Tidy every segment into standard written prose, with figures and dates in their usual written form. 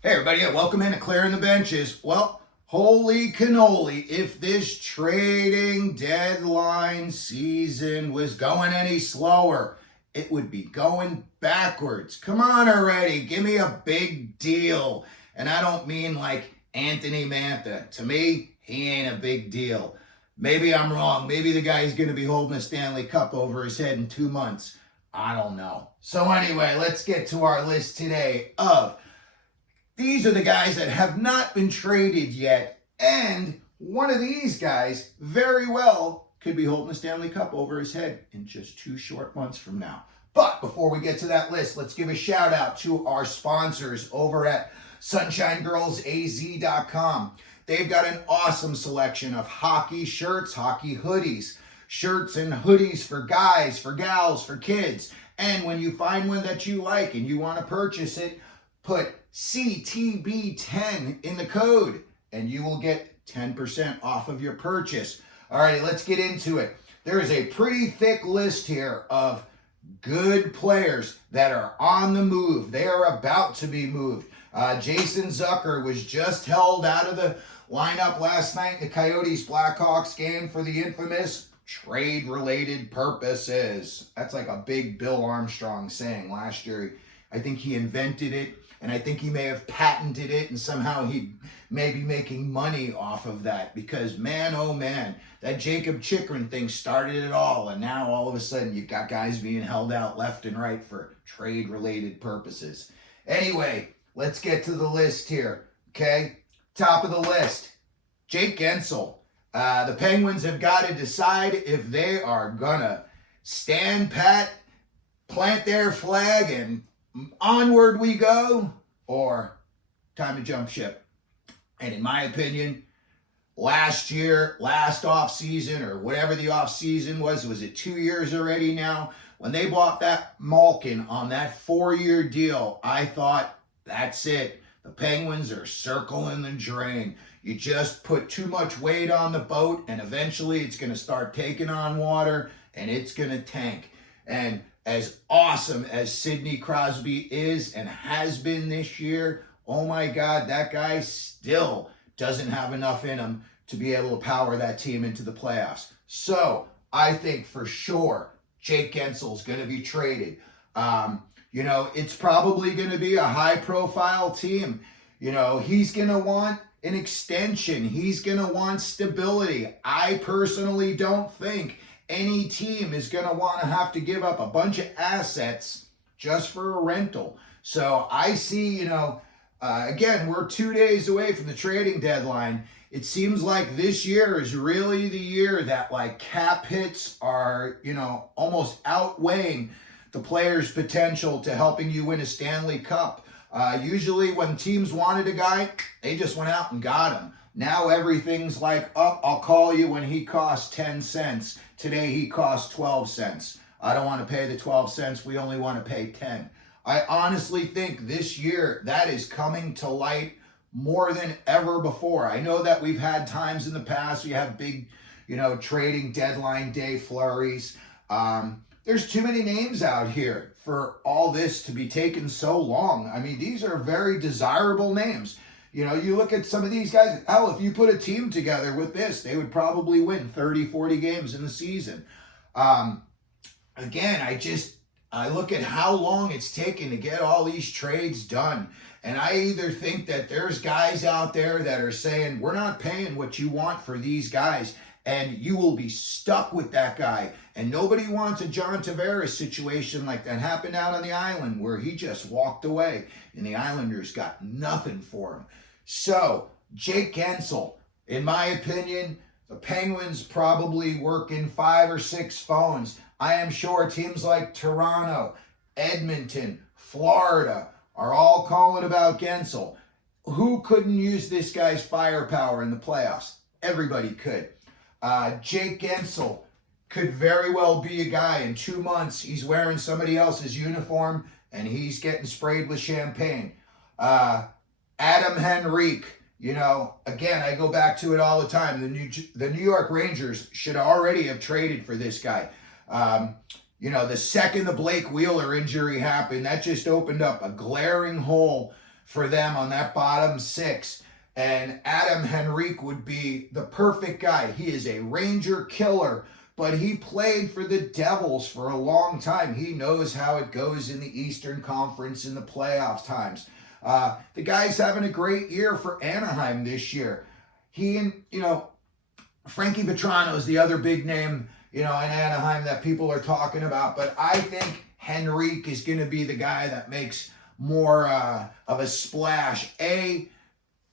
Hey everybody, welcome in to Clearing the Benches. Well, holy cannoli, if this trading deadline season was going any slower, it would be going backwards. Come on already, give me a big deal. And I don't mean like Anthony Mantha. To me, he ain't a big deal. Maybe I'm wrong. Maybe the guy's going to be holding a Stanley Cup over his head in 2 months. I don't know. So anyway, let's get to our list today of these are the guys that have not been traded yet, and one of these guys very well could be holding a Stanley Cup over his head in just 2 short months from now. But before we get to that list, let's give a shout out to our sponsors over at SunshineGirlsAZ.com. They've got an awesome selection of hockey shirts, hockey hoodies, shirts and hoodies for guys, for gals, for kids. And when you find one that you like and you want to purchase it, put CTB10 in the code and you will get 10% off of your purchase. All right, let's get into it. There is a pretty thick list here of good players that are on the move. They are about to be moved. Jason Zucker was just held out of the lineup last night in the Coyotes-Blackhawks game for the infamous trade-related purposes. That's like a big Bill Armstrong saying last year. I think he invented it. And I think he may have patented it, and somehow he may be making money off of that. Because man, oh man, that Jacob Chikrin thing started it all. And now all of a sudden you've got guys being held out left and right for trade-related purposes. Anyway, let's get to the list here, okay? Top of the list, Jake Guentzel. The Penguins have got to decide if they are going to stand pat, plant their flag, and onward we go, or time to jump ship. And in my opinion, last off season, or whatever the off season was it 2 years already now? When they bought that Malkin on that 4-year deal, I thought, that's it. The Penguins are circling the drain. You just put too much weight on the boat, and eventually it's going to start taking on water, and it's going to tank. And as awesome as Sidney Crosby is and has been this year, oh my God, that guy still doesn't have enough in him to be able to power that team into the playoffs. So I think for sure Jake Guentzel is going to be traded. It's probably going to be a high-profile team. He's going to want an extension. He's going to want stability. I personally don't think any team is going to want to have to give up a bunch of assets just for a rental. So I see, again, we're 2 days away from the trading deadline. It seems like this year is really the year that like cap hits are, almost outweighing the player's potential to helping you win a Stanley Cup. Usually when teams wanted a guy, they just went out and got him. Now everything's like, oh, I'll call you when he costs 10 cents. Today he costs 12 cents. I don't want to pay the 12 cents. We only want to pay 10. I honestly think this year that is coming to light more than ever before. I know that we've had times in the past we have big, trading deadline day flurries. There's too many names out here for all this to be taking so long. I mean, these are very desirable names. You look at some of these guys, hell, if you put a team together with this, they would probably win 30, 40 games in the season. Again, I look at how long it's taken to get all these trades done. And I either think that there's guys out there that are saying, we're not paying what you want for these guys, and you will be stuck with that guy. And nobody wants a John Tavares situation like that happened out on the island where he just walked away and the Islanders got nothing for him. So, Jake Guentzel, in my opinion, the Penguins probably working 5 or 6 phones. I am sure teams like Toronto, Edmonton, Florida are all calling about Guentzel. Who couldn't use this guy's firepower in the playoffs? Everybody could. Jake Guentzel could very well be a guy in 2 months. He's wearing somebody else's uniform and he's getting sprayed with champagne. Adam Henrique, again, I go back to it all the time. The New York Rangers should already have traded for this guy. The second the Blake Wheeler injury happened, that just opened up a glaring hole for them on that bottom six. And Adam Henrique would be the perfect guy. He is a Ranger killer, but he played for the Devils for a long time. He knows how it goes in the Eastern Conference in the playoff times. The guy's having a great year for Anaheim this year. He and, Frankie Vatrano is the other big name, in Anaheim that people are talking about. But I think Henrique is going to be the guy that makes more of a splash. A,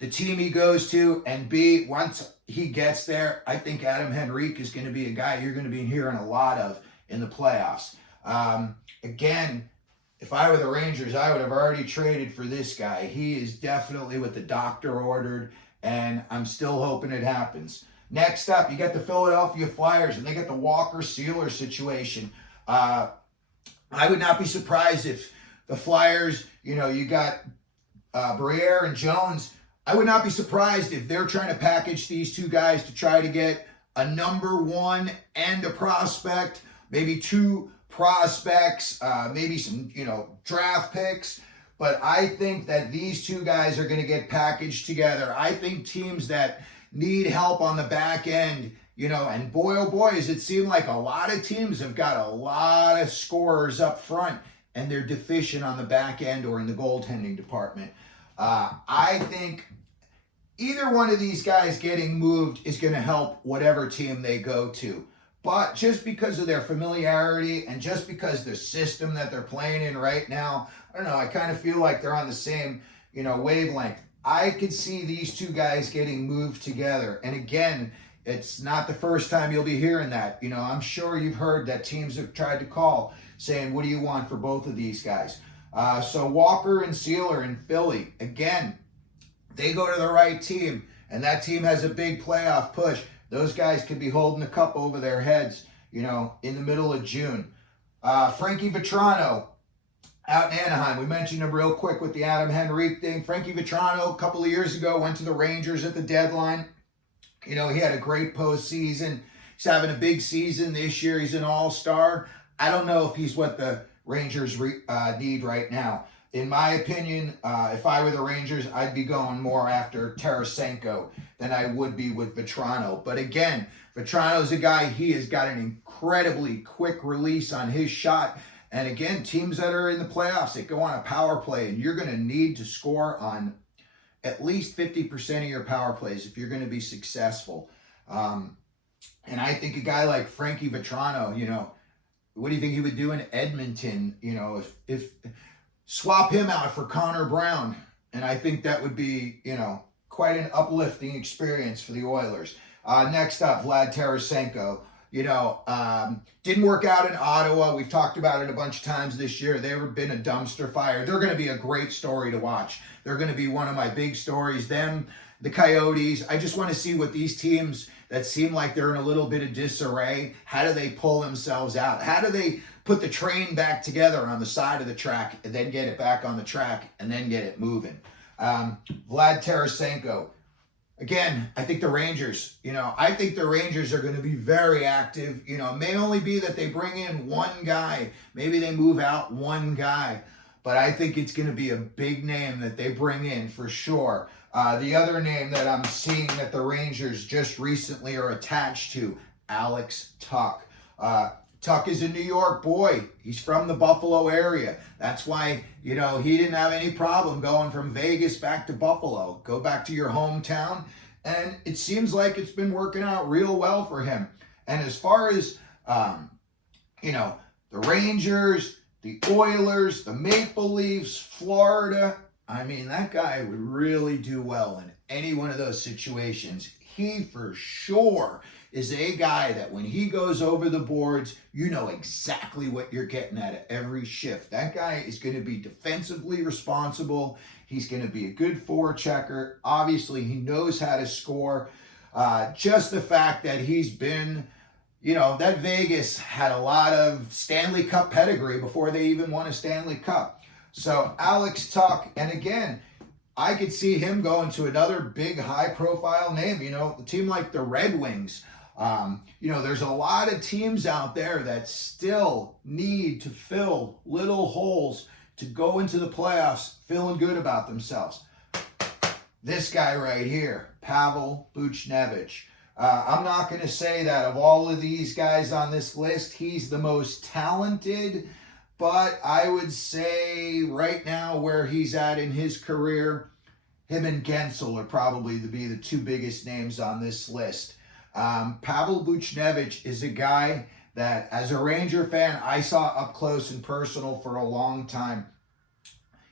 the team he goes to, and B, once he gets there, I think Adam Henrique is going to be a guy you're going to be hearing a lot of in the playoffs. Again, if I were the Rangers, I would have already traded for this guy. He is definitely what the doctor ordered, and I'm still hoping it happens. Next up, you got the Philadelphia Flyers, and they got the Walker-Sealer situation. I would not be surprised if the Flyers, you got Briere and Jones. I would not be surprised if they're trying to package these two guys to try to get a number one and a prospect, maybe two prospects, maybe some, draft picks. But I think that these two guys are going to get packaged together. I think teams that need help on the back end, and boy, oh boy, does it seem like a lot of teams have got a lot of scorers up front and they're deficient on the back end or in the goaltending department. I think either one of these guys getting moved is going to help whatever team they go to. But just because of their familiarity and just because the system that they're playing in right now, I don't know, I kind of feel like they're on the same, wavelength. I could see these two guys getting moved together. And again, it's not the first time you'll be hearing that. I'm sure you've heard that teams have tried to call saying, what do you want for both of these guys? So Walker and Sealer in Philly, again, they go to the right team, and that team has a big playoff push. Those guys could be holding the cup over their heads, in the middle of June. Frankie Vatrano out in Anaheim. We mentioned him real quick with the Adam Henrique thing. Frankie Vatrano, a couple of years ago, went to the Rangers at the deadline. He had a great postseason. He's having a big season this year. He's an all-star. I don't know if he's what the Rangers need right now. In my opinion, if I were the Rangers, I'd be going more after Tarasenko than I would be with Vatrano. But again, Vatrano's a guy, he has got an incredibly quick release on his shot. And again, teams that are in the playoffs, that go on a power play, and you're going to need to score on at least 50% of your power plays if you're going to be successful. And I think a guy like Frankie Vatrano, what do you think he would do in Edmonton? If swap him out for Connor Brown, and I think that would be, quite an uplifting experience for the Oilers. Next up, Vlad Tarasenko. Didn't work out in Ottawa. We've talked about it a bunch of times this year. They've been a dumpster fire. They're going to be a great story to watch. They're going to be one of my big stories. Them, the Coyotes. I just want to see what these teams that seem like they're in a little bit of disarray, how do they pull themselves out? How do they put the train back together on the side of the track and then get it back on the track and then get it moving? Vlad Tarasenko. Again, I think the Rangers, I think the Rangers are going to be very active. It may only be that they bring in one guy. Maybe they move out one guy. But I think it's going to be a big name that they bring in for sure. The other name that I'm seeing that the Rangers just recently are attached to, Alex Tuch. Tuch is a New York boy. He's from the Buffalo area. That's why, he didn't have any problem going from Vegas back to Buffalo. Go back to your hometown. And it seems like it's been working out real well for him. And as far as, the Rangers, the Oilers, the Maple Leafs, Florida, that guy would really do well in any one of those situations. He for sure is a guy that when he goes over the boards, you know exactly what you're getting at every shift. That guy is going to be defensively responsible. He's going to be a good forechecker. Obviously, he knows how to score. Just the fact that he's been, that Vegas had a lot of Stanley Cup pedigree before they even won a Stanley Cup. So Alex Tuch, and again, I could see him going to another big high-profile name, a team like the Red Wings. There's a lot of teams out there that still need to fill little holes to go into the playoffs feeling good about themselves. This guy right here, Pavel Buchnevich. I'm not going to say that of all of these guys on this list, he's the most talented, but I would say right now where he's at in his career, him and Gensel are probably to be the two biggest names on this list. Pavel Buchnevich is a guy that, as a Ranger fan, I saw up close and personal for a long time.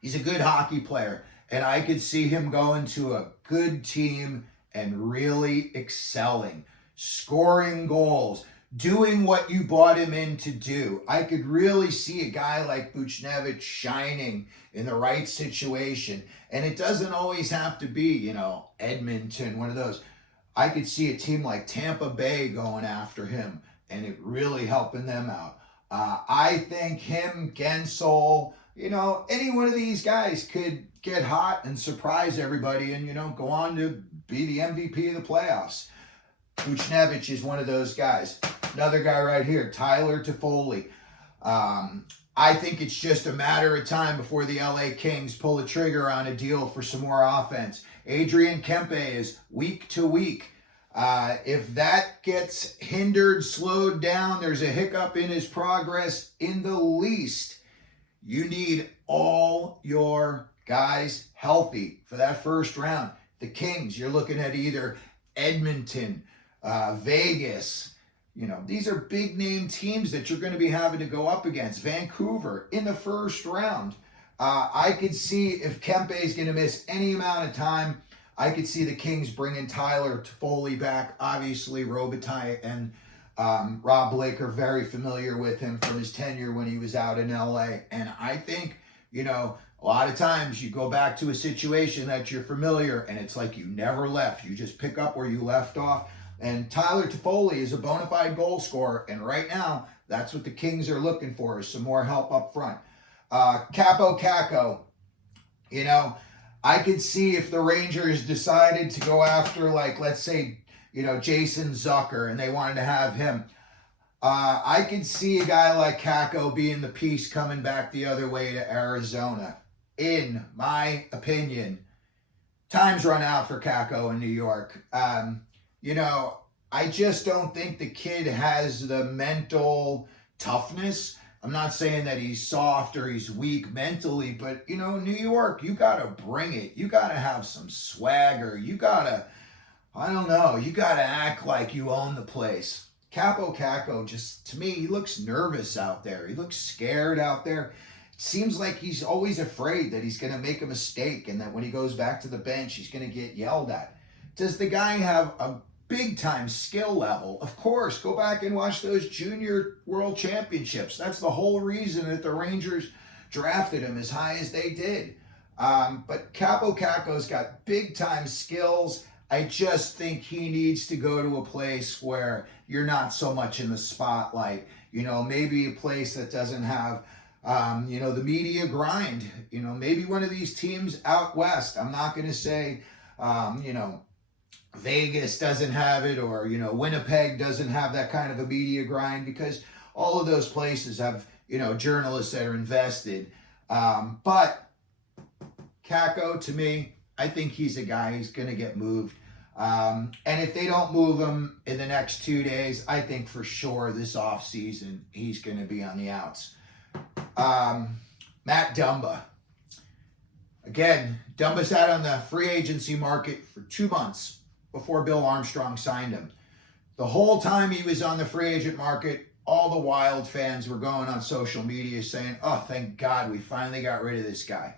He's a good hockey player, and I could see him going to a good team and really excelling, scoring goals, doing what you bought him in to do. I could really see a guy like Buchnevich shining in the right situation. And it doesn't always have to be, Edmonton, one of those. I could see a team like Tampa Bay going after him and it really helping them out. I think him, Gensel, any one of these guys could get hot and surprise everybody and, go on to be the MVP of the playoffs. Buchnevich is one of those guys. Another guy right here, Tyler Toffoli. I think it's just a matter of time before the LA Kings pull the trigger on a deal for some more offense. Adrian Kempe is week to week. If that gets hindered, slowed down, there's a hiccup in his progress in the least, you need all your guys healthy for that first round. The Kings, you're looking at either Edmonton, Vegas. These are big name teams that you're going to be having to go up against. Vancouver in the first round. I could see if Kempe is going to miss any amount of time, I could see the Kings bringing Tyler Toffoli back. Obviously, Robitaille and Rob Blake are very familiar with him from his tenure when he was out in LA. And I think, a lot of times you go back to a situation that you're familiar and it's like you never left. You just pick up where you left off. And Tyler Toffoli is a bona fide goal scorer. And right now, that's what the Kings are looking for, is some more help up front. Capo Caco, I could see if the Rangers decided to go after, let's say, Jason Zucker, and they wanted to have him. I could see a guy like Caco being the piece coming back the other way to Arizona. In my opinion, time's run out for Caco in New York. I just don't think the kid has the mental toughness. I'm not saying that he's soft or he's weak mentally, but, New York, you got to bring it. You got to have some swagger. You got to, you got to act like you own the place. Capo Caco, just, to me, he looks nervous out there. He looks scared out there. It seems like he's always afraid that he's going to make a mistake and that when he goes back to the bench, he's going to get yelled at. Does the guy have a big-time skill level? Of course. Go back and watch those junior world championships. That's the whole reason that the Rangers drafted him as high as they did. But Capo Caco's got big-time skills. I just think he needs to go to a place where you're not so much in the spotlight. Maybe a place that doesn't have, the media grind. Maybe one of these teams out west. I'm not going to say, Vegas doesn't have it, or, Winnipeg doesn't have that kind of a media grind, because all of those places have, journalists that are invested. But Caco, to me, I think he's a guy who's going to get moved. And if they don't move him in the next 2 days, I think for sure this offseason he's going to be on the outs. Matt Dumba. Again, Dumba sat on the free agency market for 2 months before Bill Armstrong signed him. The whole time he was on the free agent market, all the Wild fans were going on social media saying, oh, thank God we finally got rid of this guy.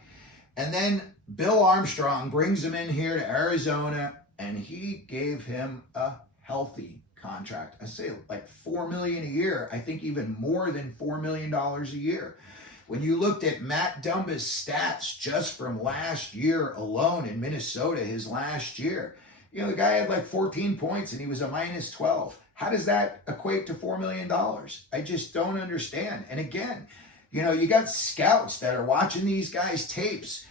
And then Bill Armstrong brings him in here to Arizona, and he gave him a healthy contract. I say like $4 million a year. I think even more than $4 million a year. When you looked at Matt Dumba's stats just from last year alone in Minnesota, his last year, the guy had like 14 points and he was a minus 12. How does that equate to $4 million? I just don't understand. And again, you got scouts that are watching these guys' tapes.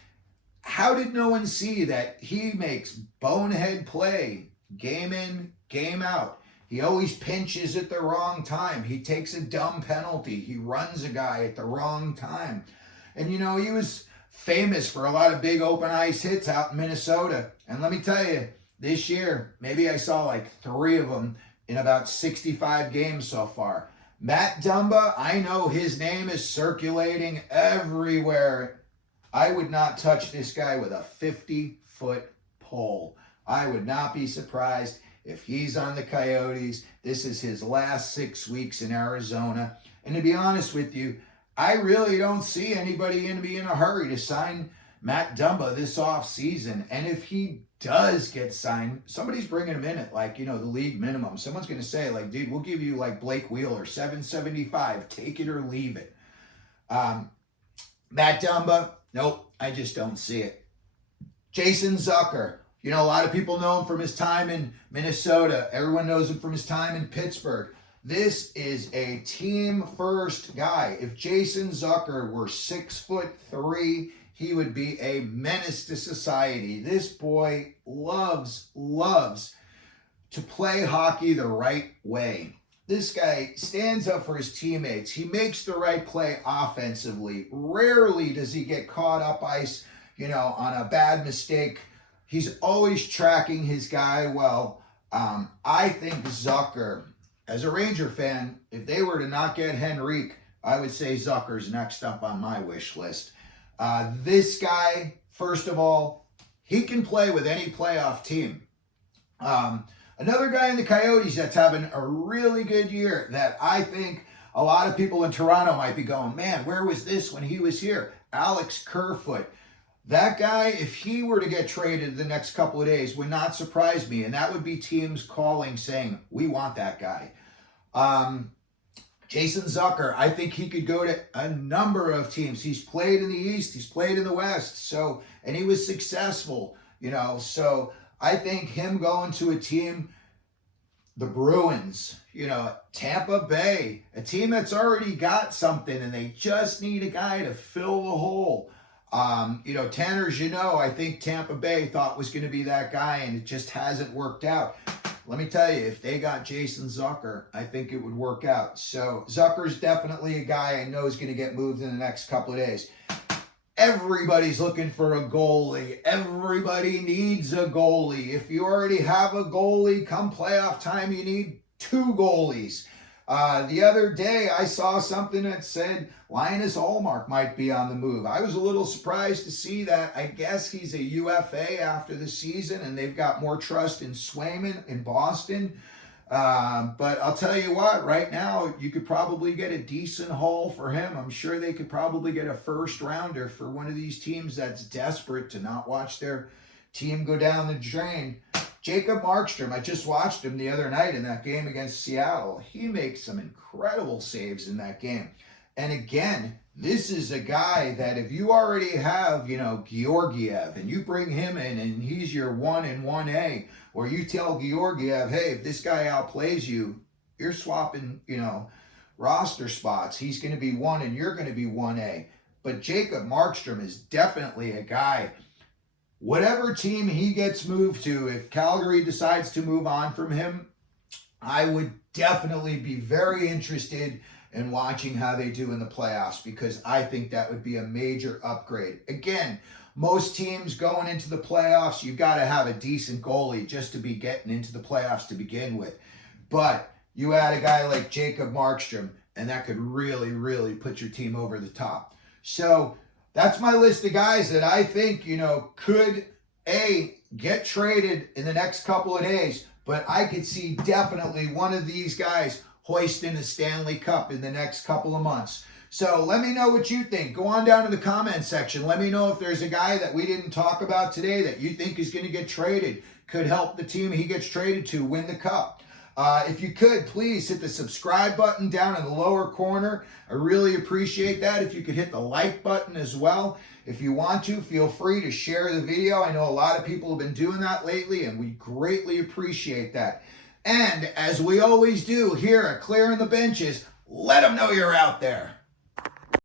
How did no one see that he makes bonehead play game in, game out? He always pinches at the wrong time. He takes a dumb penalty. He runs a guy at the wrong time. And, you know, he was famous for a lot of big open ice hits out in Minnesota. And let me tell you, this year, maybe I saw like 3 of them in about 65 games so far. Matt Dumba, I know his name is circulating everywhere. I would not touch this guy with a 50-foot pole. I would not be surprised if he's on the Coyotes. This is his last 6 weeks in Arizona. And to be honest with you, I really don't see anybody going to be in a hurry to sign Matt Dumba this offseason. And if he does get signed, somebody's bringing him in at, like, you know, the league minimum. Someone's going to say, like, dude, we'll give you like Blake Wheeler, $775, take it or leave it. Matt Dumba, nope, I just don't see it. Jason Zucker, you know, a lot of people know him from his time in Minnesota. Everyone knows him from his time in Pittsburgh. This is a team-first guy. If Jason Zucker were 6'3", he would be a menace to society. This boy loves to play hockey the right way. This guy stands up for his teammates. He makes the right play offensively. Rarely does he get caught up ice, you know, on a bad mistake. He's always tracking his guy well. I think Zucker, as a Ranger fan, if they were to not get Henrique, I would say Zucker's next up on my wish list. This guy, first of all, he can play with any playoff team. Another guy in the Coyotes that's having a really good year that I think a lot of people in Toronto might be going, man, where was this when he was here? Alex Kerfoot. That guy, if he were to get traded the next couple of days, would not surprise me. And that would be teams calling saying, we want that guy. Jason Zucker, I think he could go to a number of teams. He's played in the East, he's played in the West, and he was successful, you know. So I think him going to a team, the Bruins, you know, Tampa Bay, a team that's already got something and they just need a guy to fill the hole. You know, Tanner Jeannot, I think Tampa Bay thought was going to be that guy, and it just hasn't worked out. Let me tell you, if they got Jason Zucker, I think it would work out. So Zucker's definitely a guy I know is going to get moved in the next couple of days. Everybody's looking for a goalie. Everybody needs a goalie. If you already have a goalie, come playoff time, you need 2 goalies. The other day, I saw something that said Linus Ullmark might be on the move. I was a little surprised to see that. I guess he's a UFA after the season, and they've got more trust in Swayman in Boston. But I'll tell you what, right now, you could probably get a decent haul for him. I'm sure they could probably get a first-rounder for one of these teams that's desperate to not watch their team go down the drain. Jacob Markstrom, I just watched him the other night in that game against Seattle. He makes some incredible saves in that game. And again, this is a guy that if you already have, you know, Georgiev, and you bring him in and he's your 1 and 1A, or you tell Georgiev, hey, if this guy outplays you, you're swapping, you know, roster spots. He's going to be 1 and you're going to be 1A. But Jacob Markstrom is definitely a guy. Whatever team he gets moved to, if Calgary decides to move on from him, I would definitely be very interested in watching how they do in the playoffs, because I think that would be a major upgrade. Again, most teams going into the playoffs, you've got to have a decent goalie just to be getting into the playoffs to begin with. But you add a guy like Jacob Markstrom, and that could really, really put your team over the top. So that's my list of guys that I think, you know, could, get traded in the next couple of days. But I could see definitely one of these guys hoisting a Stanley Cup in the next couple of months. So let me know what you think. Go on down to the comment section. Let me know if there's a guy that we didn't talk about today that you think is going to get traded, could help the team he gets traded to win the Cup. If you could, please hit the subscribe button down in the lower corner. I really appreciate that. If you could hit the like button as well. If you want to, feel free to share the video. I know a lot of people have been doing that lately, and we greatly appreciate that. And as we always do here at Clearing the Benches, let them know you're out there.